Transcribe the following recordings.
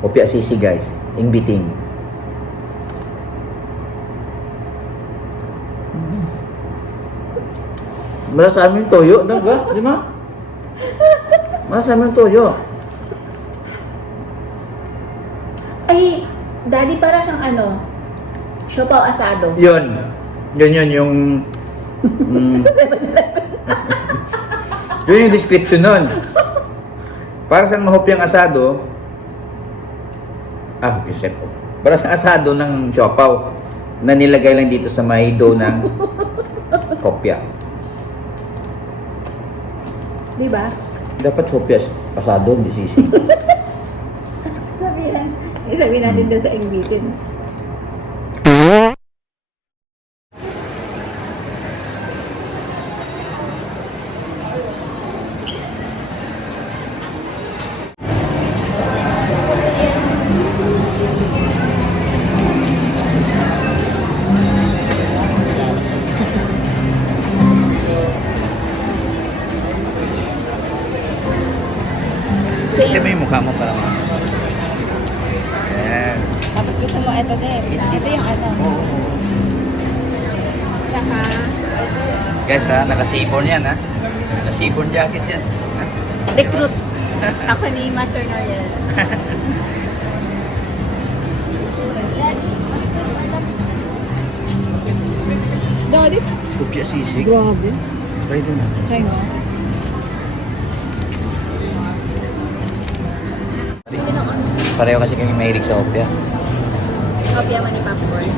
Hopya sisi guys. Ingbitin. Marasa amin toyo, diba? Di ba? Marasa amin toyo. Ay, daddy, para siyang ano, siopaw asado. Yun. Yun yung... yun yung description nun. Para sa mahopyang asado, isip ko. Para sa asado ng siopaw na nilagay lang dito sa may dough ng hopya. Di ba? Dapat hopya asado, hindi sisi. Sabihin natin doon sa ingbitin. Ito ba yung mukha mo para mo? Ayan. Tapos gusto mo ito din. Ito yung ano. Tsaka, Guys ha, naka-seaborn yan ha. Naka-seaborn jacket yan. Ha? recruit. Ako ni Master Noriel. Daddy, Hopya sisig. grabe. Try din natin. Try mo. Pareho kasi kami mahilig sa hopya. Kopya man ni popcorn.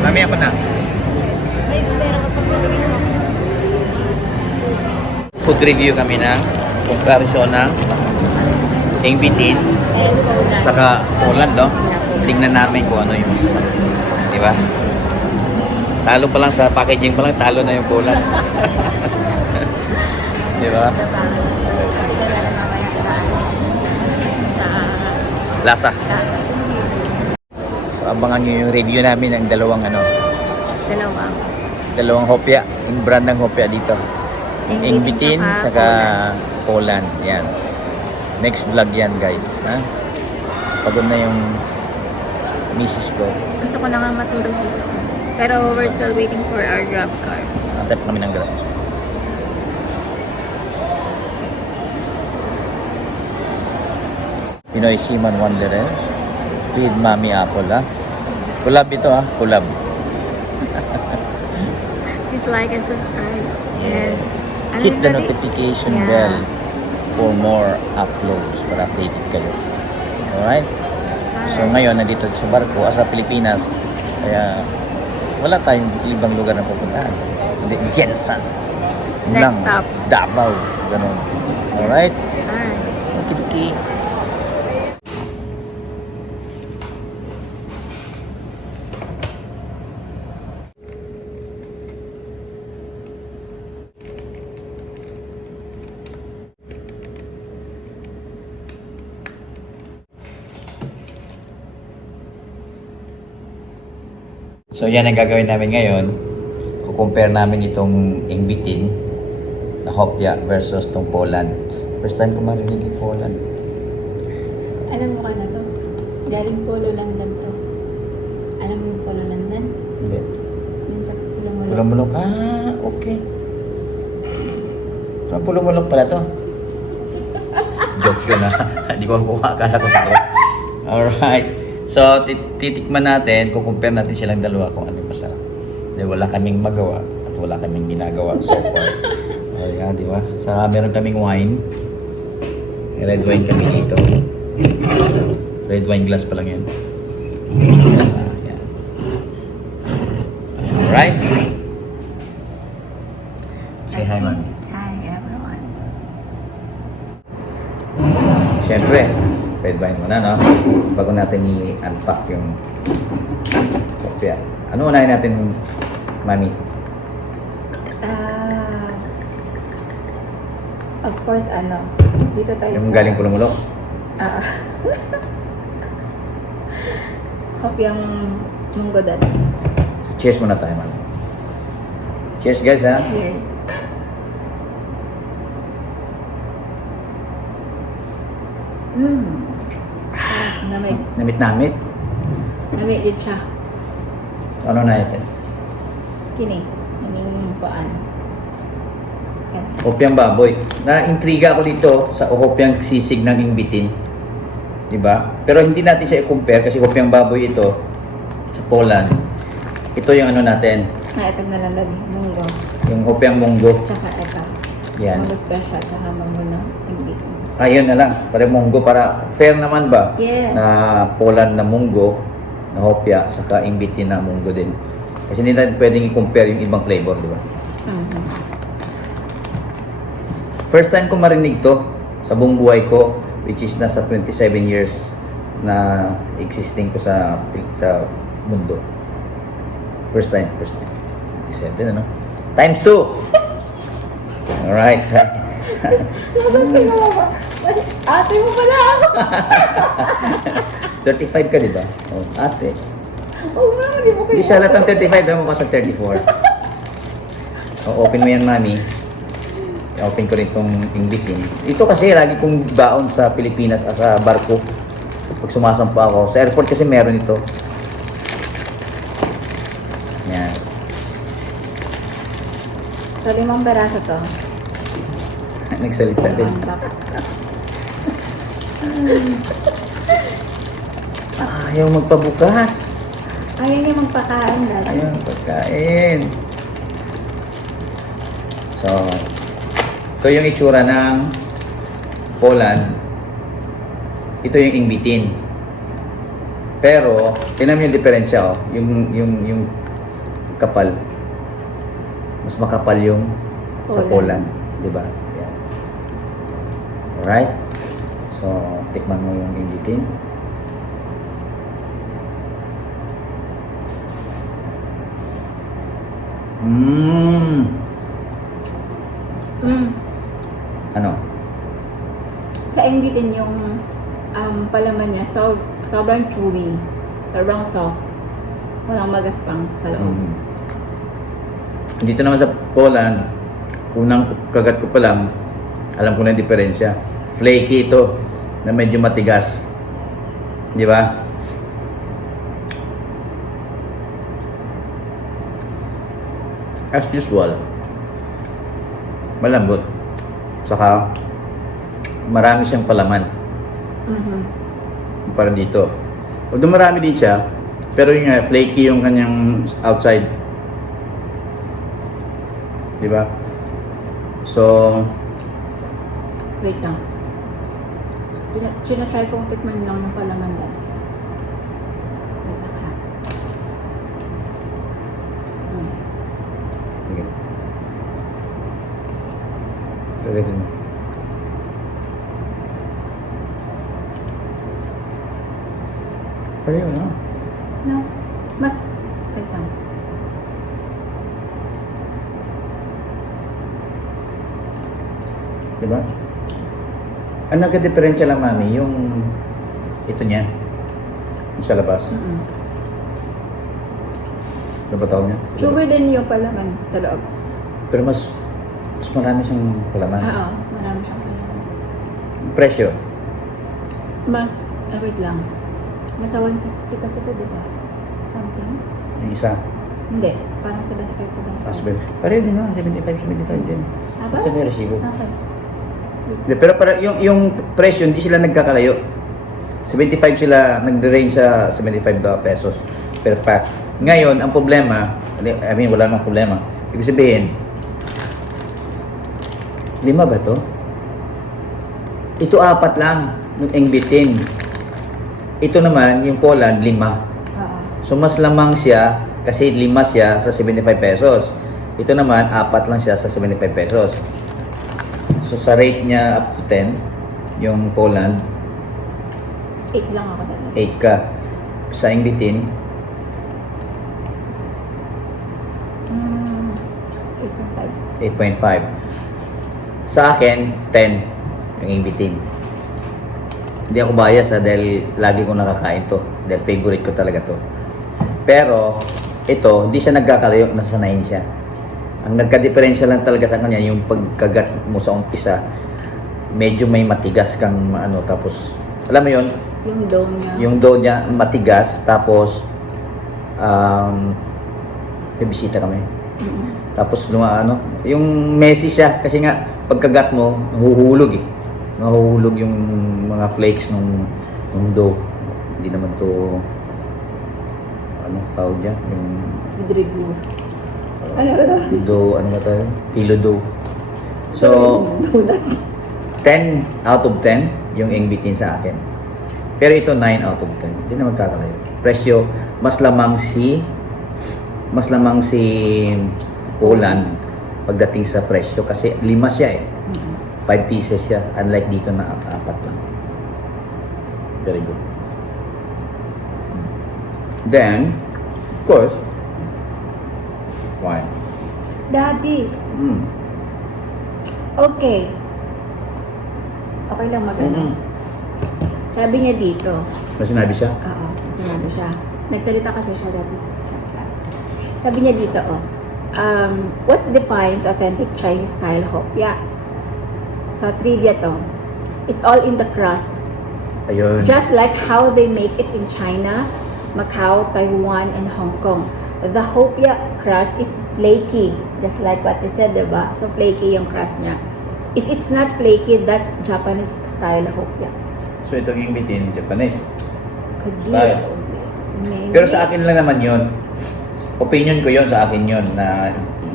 Mami, ako na. May pera ka pag Food review kami ng comparison ng ingbitin Ayan po ulan. saka Poland, no? Tingnan namin kung ano yung masarap. Di ba? Talo pa lang sa packaging pa lang, talo na yung Poland. Di ba? Hindi ka lang mamaya sa Lasa. lasa. So, abangan nyo yung review namin ng dalawang Dalawang. hopya. Yung brand ng hopya dito. Ingbitin saka Poland. Yan. Next vlog yan, guys. Ha? Pagod na yung misis ko. Gusto ko na nga matulog dito. Pero we're still waiting for our grab car. Antay pa kami ng grab. Pinoy Seaman Wanderer with Mami Apple, ha? Collab ito, ha? Collab. Please like and subscribe. And ano Hit yun, the Daddy? notification Yeah. bell for more uploads para updated kayo. Alright? So ngayon, nandito sa barko, sa Pilipinas, kaya wala tayong ibang lugar na pupuntahan. Hindi, Jensen. Next stop. Davao. Ganun. Alright? Alright. Okay. So yan ang gagawin namin ngayon. Kukompare namin itong ingbitin na hopya versus tong Poland. First time ko marinig yung Poland. Alam mo ka na to? Galing Polo London to. Alam mo yung Polo London? Hindi. Yun sa Pulong-Mulong. Pulong-mulong. Okay. So, pulong-mulong pala to. Joke yun ha. Hindi ko akala ko ito. Alright. So, titikman natin, kukumpare natin silang dalawa kung ano yung masarap. Dahil wala kaming magawa at wala kaming ginagawa so far. Ayan, di ba? Sa meron kaming wine. Red wine kami dito. Red wine glass pa lang yan. Ayan. Alright. Say hi, mami. Hi, everyone. Siyempre, red wine muna, no? Bago natin i-unpack yung kopya. Ano unahin natin, mami? Of course, ano, dito tayo Yung galing Pulong-Mulong? Hopyang munggo dad. So, cheers muna tayo, mami. Cheers guys ha. Yes. Sarap. Namit. Namit-namit. Namit din siya. Ano na ito? Kini. Ining kuan. Yan. Hopyang baboy. Na-intriga ako dito sa hopyang sisig ng imbitin. Diba? Pero hindi natin siya i-compare kasi hopyang baboy ito sa Poland. Ito yung ano natin, Ito na lang lagi. Munggo. yung hopyang munggo. Tsaka ito. Yan. Munggo special. Tsaka munggo na hindi. Ayun na lang, para munggo para fair naman ba? Yes. Na Poland na munggo, na hopya, saka imbitin na munggo din. Kasi hindi natin pwedeng i-compare yung ibang flavor, di ba? Mhm. First time ko marinig to sa buong buhay ko, which is nasa 27 years na existing ko sa mundo. First time. 27, ano? Times 2! Alright. Ate mo pala ako. 35 ka, di ba? Oh, ate. Oo nga, hindi mo Hindi siya halatang 35, dahil mo ka sa 34. Oh, open mo yan, mami. Open ko rin itong imbitin. Ito kasi lagi kong baon sa Pilipinas, sa barko. Pag sumasampa ako. Sa airport kasi meron ito. Yan. So, 5 peraso to. Nagsalita din. Ayaw magpabukas. Ayaw niya magpakain dati. Ayaw magpagkain. So, ito yung itsura ng Poland. Ito yung imbitin. Pero, tingnan mo yung diferensya, oh. Yung kapal. Mas makapal yung sa Poland. Diba? Yan. Alright? So, tikman mo yung imbitin. Ano? Sa imbitin yung palaman niya, sobrang chewy. Sobrang soft. Walang magaspang sa loob. Dito naman sa Poland, unang kagat ko pa lang, alam ko na yung diferensya. Flaky ito, na medyo matigas. Di ba? As usual, malambot. Saka, marami siyang palaman. Para dito. Although marami din siya, pero yung flaky yung kanyang outside. Di ba? So, Wait lang. Try kong tikman lang ng palaman dati. Wait lang ha. sige. Pwede mo. Pareho na. No. Mas, wait lang. Diba? Ang nagka-diferensya lang, mami, yung ito niya. Yung sa labas. Ano ba tawag niya? Chewy din yung palaman sa loob. Pero mas marami siyang palaman. Oo, marami siyang palaman. Presyo. Mas, wait lang. Nasa 150 kasi ito, di ba? Something? Yung isa. Hindi. Parang 75. Pareho din naman, 75 din. Aba? Sa may resibo. Okay. Pero para yung presyo, hindi sila nagkakalayo. 75 sila, nag-range sa 75 pesos per pack. Ngayon, ang problema, wala namang problema. Ibig sabihin, 5 ba to? Ito 4 lang, yung imbitin. Ito naman, yung Poland, 5. So, mas lamang siya, kasi 5 siya sa 75 pesos. Ito naman, 4 lang siya sa 75 pesos. So, sa rate niya up to 10, yung Poland, 8 lang ako talaga. 8 ka. Sa imbitin, 8.5. 8.5. Sa akin, 10 yung imbitin. Hindi ako bias dahil lagi ko nakakain to. Dahil favorite ko talaga to. Pero, ito, hindi siya nagkakalayo, nasa 9 siya. Ang nagka-diferensya lang talaga sa kanya, yung pagkagat mo sa umpisa, medyo may matigas kang ano, tapos, alam mo yun, Yung dough niya. yung dough niya matigas, tapos, may bisita kami. Mm-mm. Tapos, ano, yung messy siya, kasi nga, pagkagat mo, nahuhulog eh. Nahuhulog yung mga flakes ng dough. Hindi naman to, ano, tawag dyan, yung Food review. Ano ba? dough, ano ba tayo? Kilo dough. So, Donut. 10 out of 10 yung ingbitin sa akin. Pero ito 9 out of 10. Hindi na magkakalayo. Presyo, mas lamang si Poland pagdating sa presyo kasi 5 siya eh. 5 pieces siya, unlike dito na 4 lang. Very good. Then, of course, wine. Daddy, Mm. okay. Okay lang magano. Sabi niya dito, May sinabi siya? oo, sinabi siya. Nagsalita kasi siya dati. Sabi niya dito, what defines authentic Chinese style hopya? So, trivia to. It's all in the crust. Ayun. Just like how they make it in China, Macau, Taiwan, and Hong Kong. The hopya crust is flaky. Just like what they said, diba? So, flaky yung crust niya. If it's not flaky, that's Japanese style hopya. So, ito yung ingbitin, Japanese. Could be. Style. Maybe. Pero sa akin lang naman yon. Opinion ko yon, sa akin yon na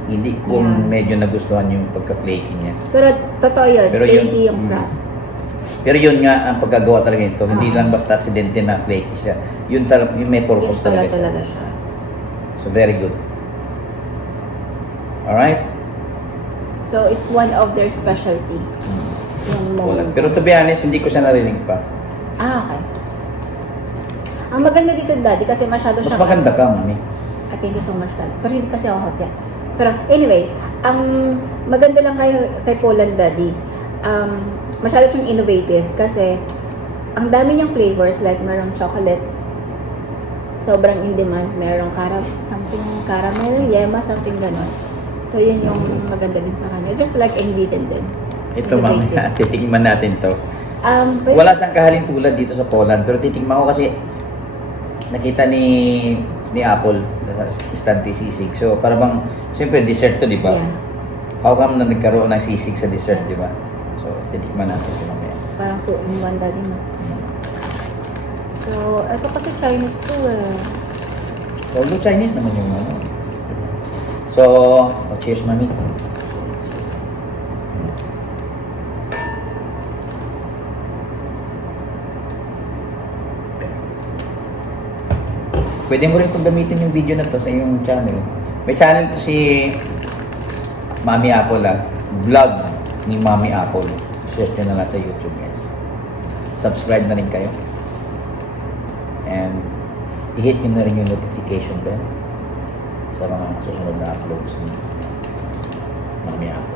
hindi ko Yeah. medyo nagustuhan yung pagka-flaky niya. Pero totoo yun, Pero flaky yun- yung crust. Pero yun nga ang pagkagawa talaga nito, hindi Ah. lang basta aksidente na flaky siya. Yun talaga, yung may purpose Yun pala talaga talaga siya. siya. So very good. Alright? So, it's one of their specialty. Yung Wala. mong- Pero to be honest, hindi ko siya narinig pa. okay. Ang maganda dito, Daddy, kasi masyado Mas siyang... maganda ka, mami. Thank you so much, Daddy. Pero hindi kasi ako hopya. Pero anyway, ang maganda lang kay Poland, Daddy, masyado siyang innovative kasi ang dami niyang flavors, like merong chocolate, sobrang in demand, merong something caramel, yema, something ganon. So, yun yung maganda din sa kanya. Just like ingredient din. Ito, mami, Innovative. titikman natin to. Pwede- Wala sang kahaling tulad dito sa Poland, pero titikman ko kasi nakita ni Apple sa instant sisig. So, para bang, siyempre, dessert to, di ba? Yeah. How come na nagkaroon ng sisig sa dessert, di ba? So, titikman natin ito mamaya. Parang 2-in-1, Daddy, no? So, ito kasi Chinese to eh. Although Chinese naman yung ano. So, cheers, mami. Pwede mo rin itong gamitin yung video na to sa iyong channel. May channel to si Mami Apple vlog ni Mami Apple. Search nyo na lang sa YouTube, guys. Subscribe na rin kayo. And i-hit nyo na rin yung notification bell sa mga susunod na uploads ni Mami Apple.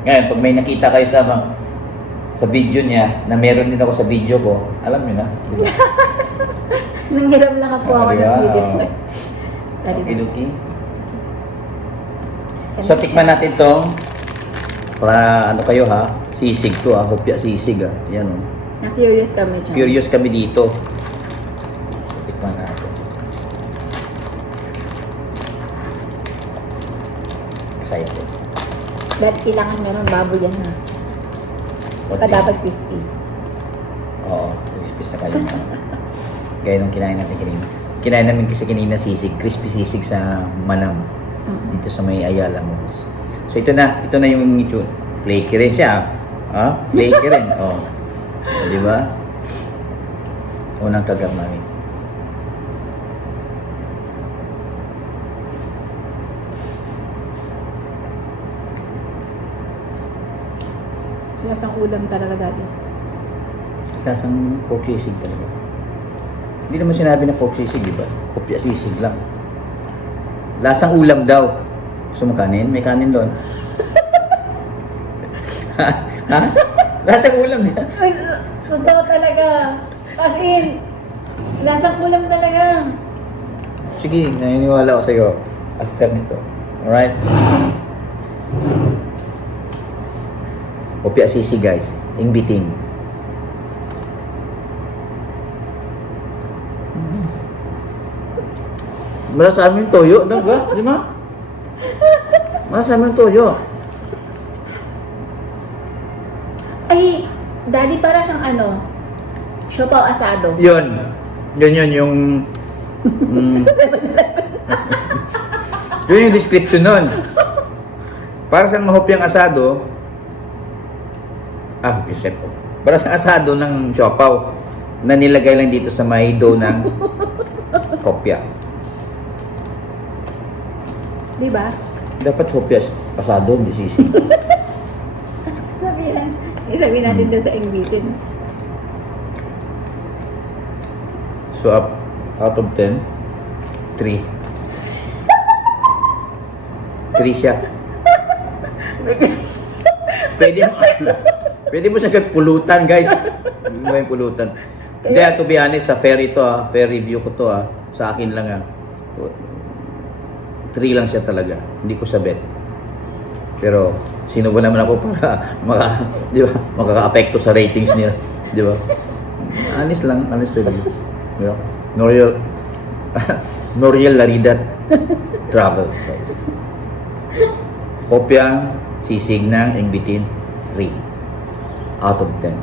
Ngayon, pag may nakita kayo sa video niya, na meron din ako sa video ko, alam nyo na. Diba? Nanghiram lang ako ako Diba? ng video. Oo. Daddy, Okay, okay. So, tikman natin tong para ano kayo ha, sisig to ha, hopya sisig ha. Yan o. na-curious kami dyan. Curious kami dito. So, tikman natin. Excited. Dahil kailangan meron baboy yan ha. Baka Okay. dapat crispy. Oo, crispy sa kayo. Gaya nung kinain natin kanina. Kinain namin kasi kanina sisig, crispy sisig sa Manam. Dito sa may Ayala Malls. So ito na yung itsura. Flaky rin siya. Ah, flaky rin. Oh. Di ba? Unang kagat, mami. Lasang ulam talaga, Daddy. Lasang pork sisig talaga. Hindi naman sinabi na pork sisig, di ba? Kopya sisig lang. Lasang ulam daw. Gusto mo kanin? May kanin doon. Ha? Lasang ulam yan. Ay, totoo talaga. As in, lasang ulam talaga. Sige, naniniwala ako sa'yo. After nito. Alright? Opya sisi guys. Ingbitin. Marasama yung toyo, diba? Di ba? Marasama yung toyo. Ay, daddy, para siyang ano, siopaw asado. Yun. Yun yung... Mm, yun yung description nun. Para sa mahopyang asado, isip ko. Para sa asado ng siopaw na nilagay lang dito sa may dough ng kopya. Di ba? Dapat kopya asado, hindi sisi. Sabihin natin doon sa ingbitin. So, out of 10, 3. 3 siya. Pwede mo siya pulutan, guys. Hindi mo yung pulutan. Hindi, to be honest, sa fair ito, fair review ko to, sa akin lang, 3 lang siya talaga. Hindi ko sabet. Pero, sino ba naman ako para di ba, makaka-apekto sa ratings niya, di ba? Honest lang, honest review. Di ba? Noriel Larida Travels, guys. Kopya, sisig na, ingbitin, 3 out of 10.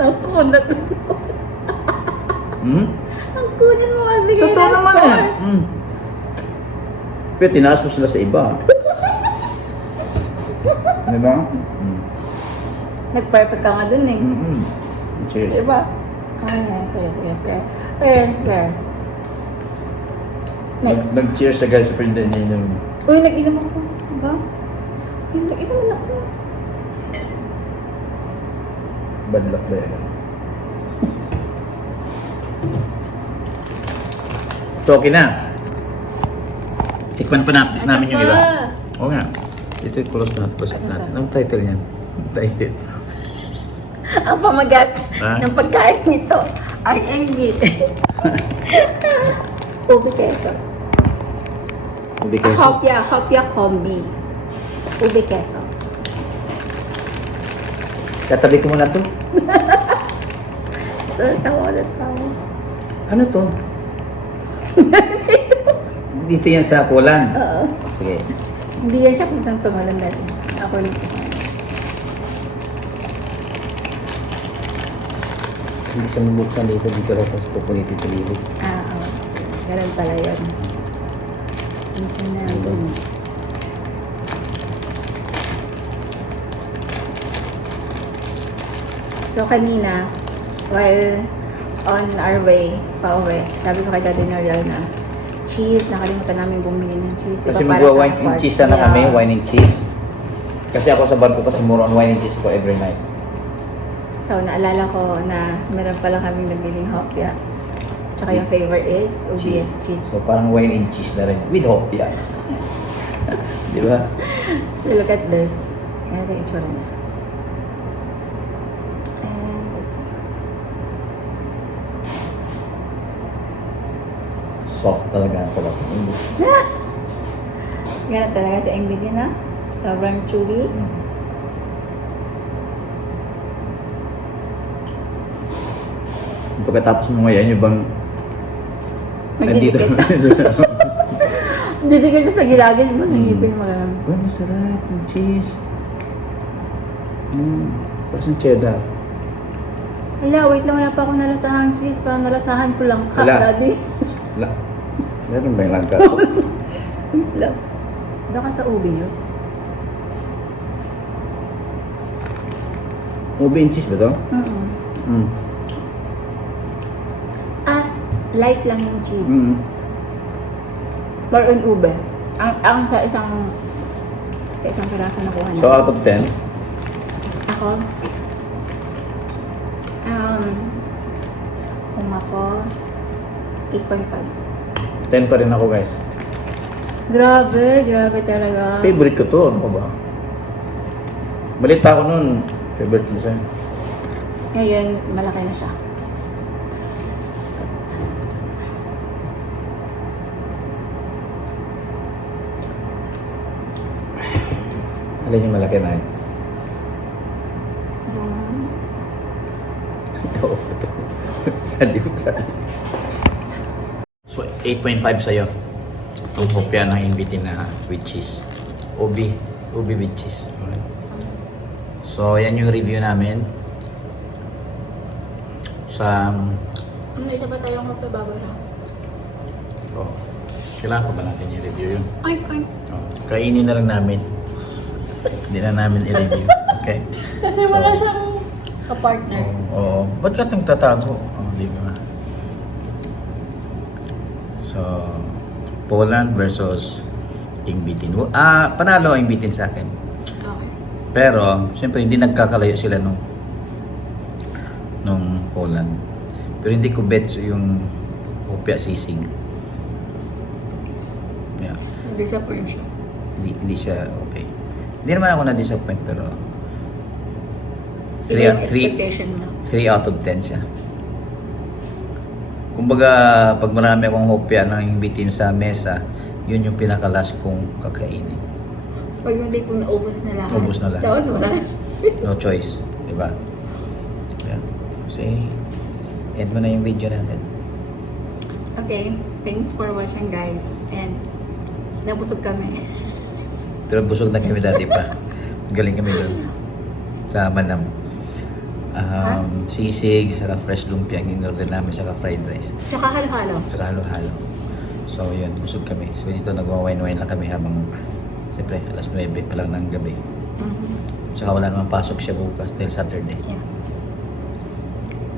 Ang kunat mo. Ang kunat mo magbigay Totoo ng naman score. Pero tinaas mo sila sa iba. Di ba? Nag-perfect ka nga dun eh. Cheers. Diba? Sige, fair. Fair and square. Next. Nag-cheers sa guys sa pwede niya yung... Uy, nag-inom ako. Diba? Uy, nag-inom ako. Bad luck ba yan? So, okay na. Tikman pa namin yung iba. Oo nga. Ito yung close natin. Close natin. Anong title niyan? Title. Ang pamagat Ha? ng pagkain nito ay ingit. Ube queso. Ubi queso. Hopya combi. Ube queso. Katabi ko muna to. Tawa. Ano to? Dito yan sa Poland. Oo. Sige. Hindi yan siya kung saan tumalan natin. Ako rin kumain. Hindi siya mabuksan dito. Dito rin tapos pupulitin sa lilit. Oo. Ganun pala yun. Minsan na dun. So kanina, while on our way pauwi, sabi ko kay Daddy Noriel na cheese, nakalimutan namin bumili ng cheese. Kasi Diba, para sa magwa-wine and party? cheese sana kami. Yeah. Wine and cheese. Kasi ako sa barko kasi more on wine and cheese ko every night. So naalala ko na meron pala kaming nabiling hopya. Tsaka yung flavor is ubi and cheese. So parang wine and cheese na rin. With hopya. Di ba? So look at this. Ayan yung itsura niya. And let's see. Soft talaga ang sarap. Ganun talaga sa ingredient na. Sobrang chewy. Pagkatapos mo ngayon, yung bang nandito. Magdidikit. Didikit ka sa gilagid mo, sa ngipin mo lang. Uy, masarap yung cheese. Parang cheddar. Hala, wait lang, wala pa akong nalasahan cheese. Parang nalasahan ko lang. Wala. Daddy. Wala. Meron ba yung langka? Wait lang. Baka sa ubi yun. Ube and cheese ba ito? Ah, light lang yung cheese. More on ube. Ang sa isang piraso na kuha So out of 10, Ako? Kung ako, 8.5. 10 pa rin ako guys. Grabe talaga. Favorite ko to, ano ko ba? Balit pa ako nun. Favorite ko siya. Ngayon, malaki na siya. Alin yung malaki na yun? Oo, ito. Sali. So, 8.5 sa'yo. Yung kopya ng invitin na with cheese. Ubi with cheese. Alright. So, yan yung review namin. Sa... Isa ba tayong magpababoy ha? Oh, kailangan ko ba natin i-review yun? Ay. Oh, kainin na lang namin. Hindi na namin i-review. Okay? Kasi wala siyang kapartner. Oo. Ba't ka itong tatago? Di ba? So, Poland versus Ingbitin. Panalo ang Ingbitin sa akin. Okay. Pero, siyempre, hindi nagkakalayo sila nung Poland. Pero hindi ko bet yung Opia Sisig. Yeah. Disappoint siya. Hindi siya okay. Hindi naman ako na-disappoint pero Iba yung expectation mo. 3 out of 10 siya. Kumbaga, pag marami akong hopya nang imbitin sa mesa, yun yung pinaka-last kong kakainin. Pag yung tipo na ubos na lahat. Ubos na lahat. Tapos wala. No choice. Diba? Yeah. Kasi, end mo na yung video natin. Okay. Thanks for watching guys. And nabusog kami. Pero busog na kami dati pa. Galing kami doon. Sa Manam. Sisig, saka fresh lumpia ang in-order namin, saka fried rice. Tsaka halo-halo. Saka halo-halo. So yun, busog kami. So dito nagwa-wine-wine lang kami habang siyempre alas 9 pa lang ng gabi. Saka wala namang pasok siya bukas dahil Saturday. Yeah.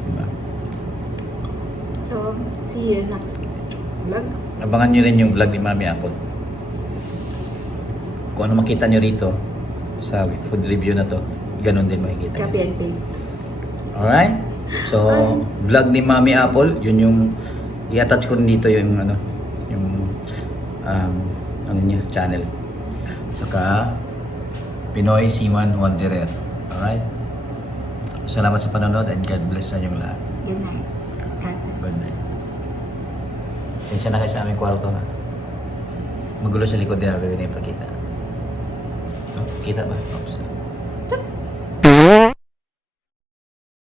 Diba? So, see you next vlog. Abangan nyo rin yung vlog ni Mami Apple. Kung ano makita nyo rito sa food review na to, ganun din makikita Copy nyo. and paste. Alright? So, vlog ni Mami Apple, yun yung i-attach ko rin dito yung ano niya, channel. Saka Pinoy Seaman Wanderer. Alright? Salamat sa panonood and God bless sa inyong lahat. Good night. God bless. Good night. Tensya na kayo sa aming kwarto ha. Magulo sa likod din ang bibig na ipakita. Oh, kita ba? Oops.